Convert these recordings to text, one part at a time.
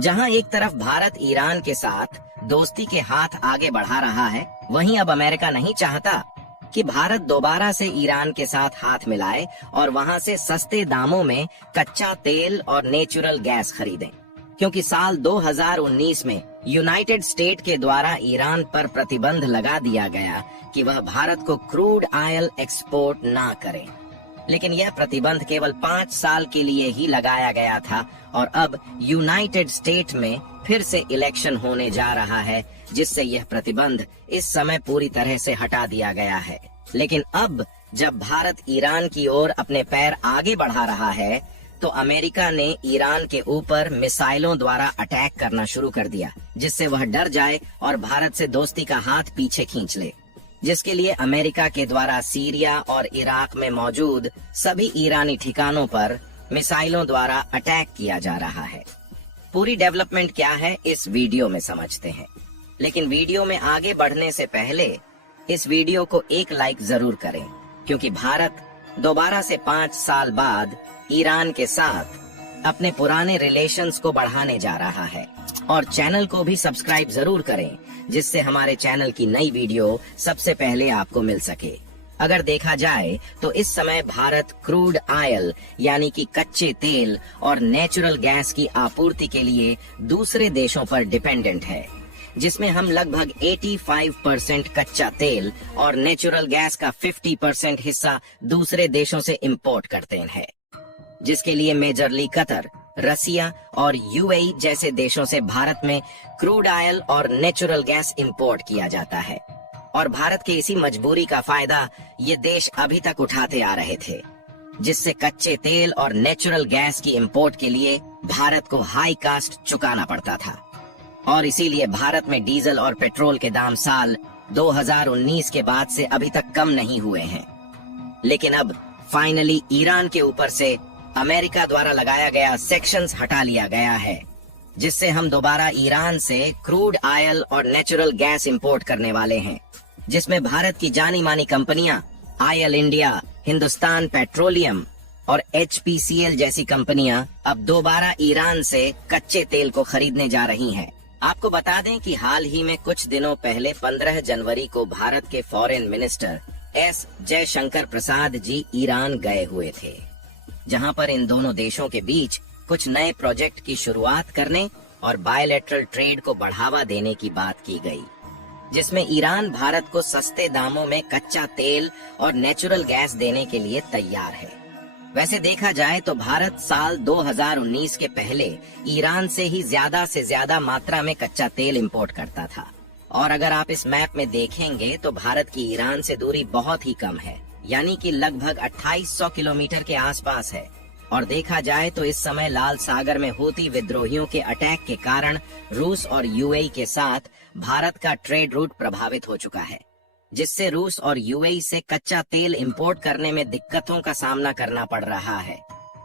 जहां एक तरफ भारत ईरान के साथ दोस्ती के हाथ आगे बढ़ा रहा है, वहीं अब अमेरिका नहीं चाहता कि भारत दोबारा से ईरान के साथ हाथ मिलाए और वहां से सस्ते दामों में कच्चा तेल और नेचुरल गैस खरीदें, क्योंकि साल 2019 में यूनाइटेड स्टेट के द्वारा ईरान पर प्रतिबंध लगा दिया गया कि वह भारत को क्रूड ऑयल एक्सपोर्ट ना करे। लेकिन यह प्रतिबंध केवल 5 साल के लिए ही लगाया गया था और अब यूनाइटेड स्टेट में फिर से इलेक्शन होने जा रहा है, जिससे यह प्रतिबंध इस समय पूरी तरह से हटा दिया गया है। लेकिन अब जब भारत ईरान की ओर अपने पैर आगे बढ़ा रहा है, तो अमेरिका ने ईरान के ऊपर मिसाइलों द्वारा अटैक करना शुरू कर दिया, जिससे वह डर जाए और भारत से दोस्ती का हाथ पीछे खींच ले, जिसके लिए अमेरिका के द्वारा सीरिया और इराक में मौजूद सभी ईरानी ठिकानों पर मिसाइलों द्वारा अटैक किया जा रहा है। पूरी डेवलपमेंट क्या है इस वीडियो में समझते हैं, लेकिन वीडियो में आगे बढ़ने से पहले इस वीडियो को एक लाइक जरूर करें, क्योंकि भारत दोबारा से 5 साल बाद ईरान के साथ अपने पुराने रिलेशंस को बढ़ाने जा रहा है। और चैनल को भी सब्सक्राइब जरूर करें, जिससे हमारे चैनल की नई वीडियो सबसे पहले आपको मिल सके। अगर देखा जाए तो इस समय भारत क्रूड ऑयल यानी कि कच्चे तेल और नेचुरल गैस की आपूर्ति के लिए दूसरे देशों पर डिपेंडेंट है, जिसमें हम लगभग 85% कच्चा तेल और नेचुरल गैस का 50% हिस्सा दूसरे देशों से इंपोर्ट करते हैं, जिसके लिए मेजरली कतर, रसिया और यूएई जैसे देशों से भारत में क्रूड ऑयल और नेचुरल गैस इंपोर्ट किया जाता है। और भारत के इसी मजबूरी का फायदा ये देश अभी तक उठाते आ रहे थे, जिससे कच्चे तेल और नेचुरल गैस की इंपोर्ट के लिए भारत को हाई कास्ट चुकाना पड़ता था। और इसीलिए भारत में डीजल और पेट्रोल के दाम साल 2019 के बाद से अभी तक कम नहीं हुए हैं। लेकिन अब फाइनली ईरान के ऊपर से अमेरिका द्वारा लगाया गया सेक्शंस हटा लिया गया है, जिससे हम दोबारा ईरान से क्रूड ऑयल और नेचुरल गैस इंपोर्ट करने वाले हैं, जिसमें भारत की जानी मानी कंपनियां ऑयल इंडिया, हिंदुस्तान पेट्रोलियम और HPCL जैसी कंपनियां अब दोबारा ईरान से कच्चे तेल को खरीदने जा रही हैं। आपको बता दें कि हाल ही में कुछ दिनों पहले 15 जनवरी को भारत के foreign minister S Jaishankar Prasad ji Iran गए हुए थे, जहां पर इन दोनों देशों के बीच कुछ नए प्रोजेक्ट की शुरुआत करने और बायलैटरल ट्रेड को बढ़ावा देने की बात की गई, जिसमें ईरान भारत को सस्ते दामों में कच्चा तेल और नेचुरल गैस देने के लिए तैयार है। वैसे देखा जाए तो भारत साल 2019 के पहले ईरान से ही ज्यादा मात्रा में कच्चा तेल इंपोर्ट करता था। और अगर आप इस मैप में देखेंगे तो भारत की ईरान से दूरी बहुत ही कम है, यानी कि लगभग 2800 किलोमीटर के आसपास है। और देखा जाए तो इस समय लाल सागर में हूती विद्रोहियों के अटैक के कारण रूस और यूएई के साथ भारत का ट्रेड रूट प्रभावित हो चुका है, जिससे रूस और यूएई से कच्चा तेल इंपोर्ट करने में दिक्कतों का सामना करना पड़ रहा है,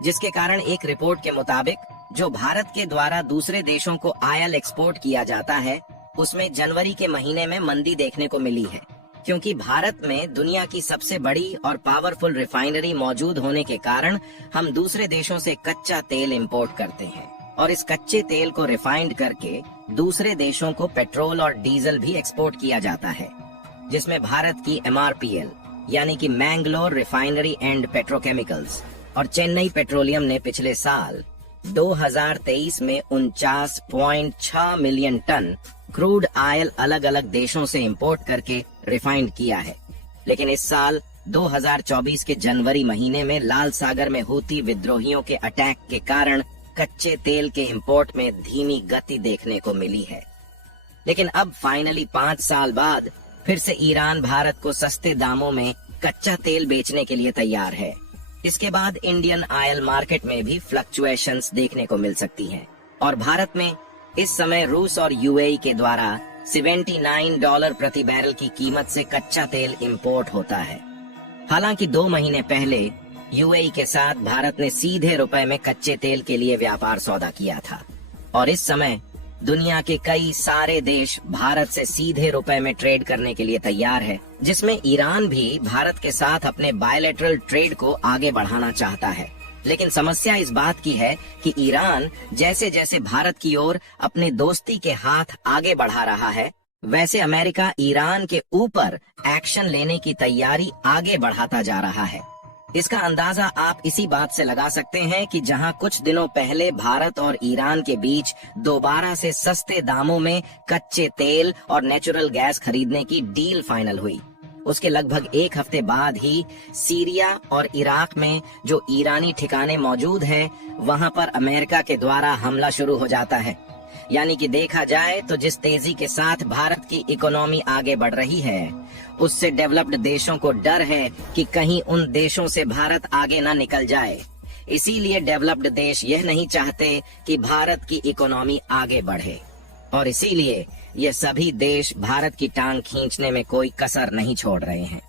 जिसके कारण एक रिपोर्ट के मुताबिक जो भारत के द्वारा दूसरे देशों को ऑयल एक्सपोर्ट किया जाता है, उसमें जनवरी के महीने में मंदी देखने को मिली है, क्योंकि भारत में दुनिया की सबसे बड़ी और पावरफुल रिफाइनरी मौजूद होने के कारण हम दूसरे देशों से कच्चा तेल इंपोर्ट करते हैं और इस कच्चे तेल को रिफाइंड करके दूसरे देशों को पेट्रोल और डीजल भी एक्सपोर्ट किया जाता है, जिसमें भारत की MRPL यानी कि मैंगलोर रिफाइनरी एंड पेट्रोकेमिकल्स और चेन्नई पेट्रोलियम ने पिछले साल 2023 में 49.6 मिलियन टन क्रूड ऑयल अलग अलग देशों से इंपोर्ट करके रिफाइंड किया है। लेकिन इस साल 2024 के जनवरी महीने में लाल सागर में हूती विद्रोहियों के अटैक के कारण कच्चे तेल के इंपोर्ट में धीमी गति देखने को मिली है। लेकिन अब फाइनली 5 साल बाद फिर से ईरान भारत को सस्ते दामों में कच्चा तेल बेचने के लिए तैयार है। इसके बाद इंडियन ऑयल मार्केट में भी फ्लक्चुएशंस देखने को मिल सकती हैं और भारत में इस समय रूस और यूएई के द्वारा $79 प्रति बैरल की कीमत से कच्चा तेल इंपोर्ट होता है। हालांकि 2 महीने पहले यूएई के साथ भारत ने सीधे रुपए में कच्चे तेल के लिए व्यापार सौदा किया था और इस समय दुनिया के कई सारे देश भारत से सीधे रुपए में ट्रेड करने के लिए तैयार है, जिसमें ईरान भी भारत के साथ अपने बायलैटरल ट्रेड को आगे बढ़ाना चाहता है। लेकिन समस्या इस बात की है कि ईरान जैसे जैसे भारत की ओर अपने दोस्ती के हाथ आगे बढ़ा रहा है, वैसे अमेरिका ईरान के ऊपर एक्शन लेने की तैयारी आगे बढ़ाता जा रहा है। इसका अंदाजा आप इसी बात से लगा सकते हैं कि जहां कुछ दिनों पहले भारत और ईरान के बीच दोबारा से सस्ते दामों में कच्चे तेल और नेचुरल गैस खरीदने की डील फाइनल हुई, उसके लगभग एक हफ्ते बाद ही सीरिया और इराक में जो ईरानी ठिकाने मौजूद हैं, वहां पर अमेरिका के द्वारा हमला शुरू हो जाता है। यानी कि देखा जाए तो जिस तेजी के साथ भारत की इकोनॉमी आगे बढ़ रही है, उससे डेवलप्ड देशों को डर है कि कहीं उन देशों से भारत आगे न निकल जाए। इसीलिए डेवलप्ड देश यह नहीं चाहते कि भारत की इकोनॉमी आगे बढ़े, और इसीलिए ये सभी देश भारत की टांग खींचने में कोई कसर नहीं छोड़ रहे हैं।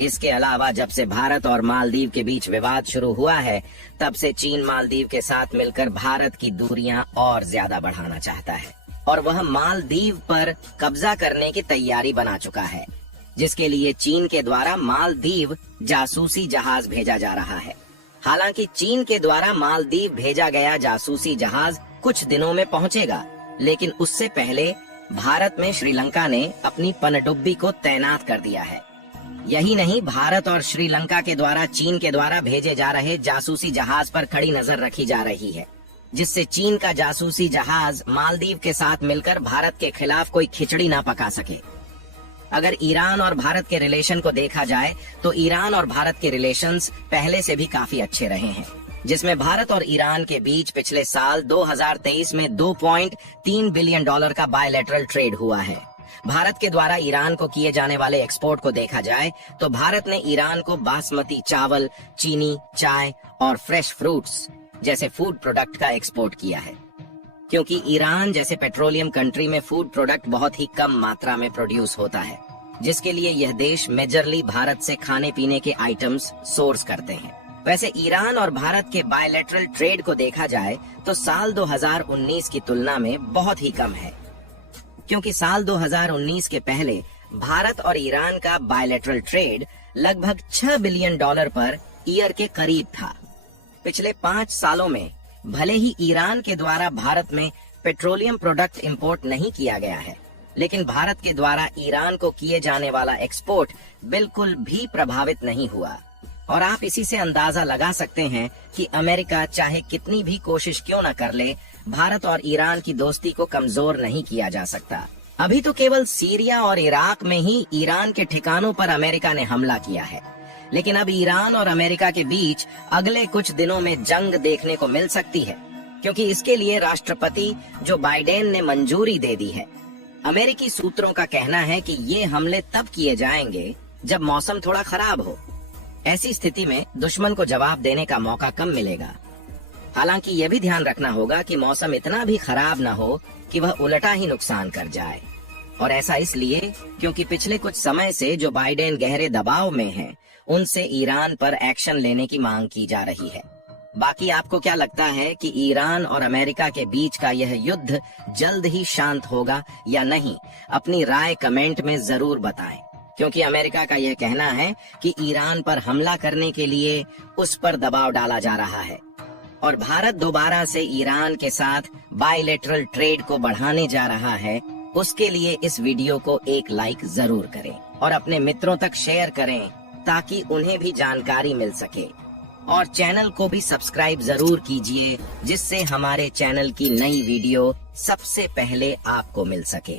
इसके अलावा जब से भारत और मालदीव के बीच विवाद शुरू हुआ है, तब से चीन मालदीव के साथ मिलकर भारत की दूरियां और ज्यादा बढ़ाना चाहता है, और वह मालदीव पर कब्जा करने की तैयारी बना चुका है, जिसके लिए चीन के द्वारा मालदीव जासूसी जहाज भेजा जा रहा है। हालांकि चीन के द्वारा मालदीव भेजा गया जासूसी जहाज कुछ दिनों में पहुंचेगा, लेकिन उससे पहले भारत में श्रीलंका ने अपनी पनडुब्बी को तैनात कर दिया है। यही नहीं, भारत और श्रीलंका के द्वारा चीन के द्वारा भेजे जा रहे जासूसी जहाज पर कड़ी नजर रखी जा रही है, जिससे चीन का जासूसी जहाज मालदीव के साथ मिलकर भारत के खिलाफ कोई खिचड़ी ना पका सके। अगर ईरान और भारत के रिलेशन को देखा जाए तो ईरान और भारत के रिलेशंस पहले से भी काफी अच्छे रहे हैं, जिसमें भारत और ईरान के बीच पिछले साल 2023 में $2.3 बिलियन का बायलैटरल ट्रेड हुआ है। भारत के द्वारा ईरान को किए जाने वाले एक्सपोर्ट को देखा जाए तो भारत ने ईरान को बासमती चावल, चीनी, चाय और फ्रेश फ्रूट्स जैसे फूड प्रोडक्ट का एक्सपोर्ट किया है, क्योंकि ईरान जैसे पेट्रोलियम कंट्री में फूड प्रोडक्ट बहुत ही कम मात्रा में प्रोड्यूस होता है, जिसके लिए यह देश मेजरली भारत से खाने पीने के आइटम्स सोर्स करते हैं। वैसे ईरान और भारत के बायलैटरल ट्रेड को देखा जाए तो साल 2019 की तुलना में बहुत ही कम है, क्योंकि साल 2019 के पहले भारत और ईरान का बायलैटरल ट्रेड लगभग $6 बिलियन पर ईयर के करीब था। पिछले 5 सालों में भले ही ईरान के द्वारा भारत में पेट्रोलियम प्रोडक्ट इंपोर्ट नहीं किया गया है, लेकिन भारत के द्वारा ईरान को किए जाने वाला एक्सपोर्ट बिल्कुल भी प्रभावित नहीं हुआ। और आप इसी से अंदाजा लगा सकते हैं कि अमेरिका चाहे कितनी भी कोशिश क्यों न कर ले, भारत और ईरान की दोस्ती को कमजोर नहीं किया जा सकता। अभी तो केवल सीरिया और इराक में ही ईरान के ठिकानों पर अमेरिका ने हमला किया है, लेकिन अब ईरान और अमेरिका के बीच अगले कुछ दिनों में जंग देखने को मिल सकती है, क्योंकि इसके लिए राष्ट्रपति जो बाइडेन ने मंजूरी दे दी है। अमेरिकी सूत्रों का कहना है कि ये हमले तब किए जाएंगे जब मौसम थोड़ा खराब हो। ऐसी स्थिति में दुश्मन को जवाब देने का मौका कम मिलेगा। हालांकि यह भी ध्यान रखना होगा कि मौसम इतना भी खराब न हो कि वह उल्टा ही नुकसान कर जाए, और ऐसा इसलिए क्योंकि पिछले कुछ समय से जो बाइडेन गहरे दबाव में हैं, उनसे ईरान पर एक्शन लेने की मांग की जा रही है। बाकी आपको क्या लगता है कि ईरान और अमेरिका के बीच का यह युद्ध जल्द ही शांत होगा या नहीं? अपनी राय कमेंट में जरूर बताएं, क्योंकि अमेरिका का यह कहना है कि ईरान पर हमला करने के लिए उस पर दबाव डाला जा रहा है, और भारत दोबारा से ईरान के साथ बायलैटरल ट्रेड को बढ़ाने जा रहा है। उसके लिए इस वीडियो को एक लाइक जरूर करें और अपने मित्रों तक शेयर करें, ताकि उन्हें भी जानकारी मिल सके, और चैनल को भी सब्सक्राइब जरूर कीजिए, जिससे हमारे चैनल की नई वीडियो सबसे पहले आपको मिल सके।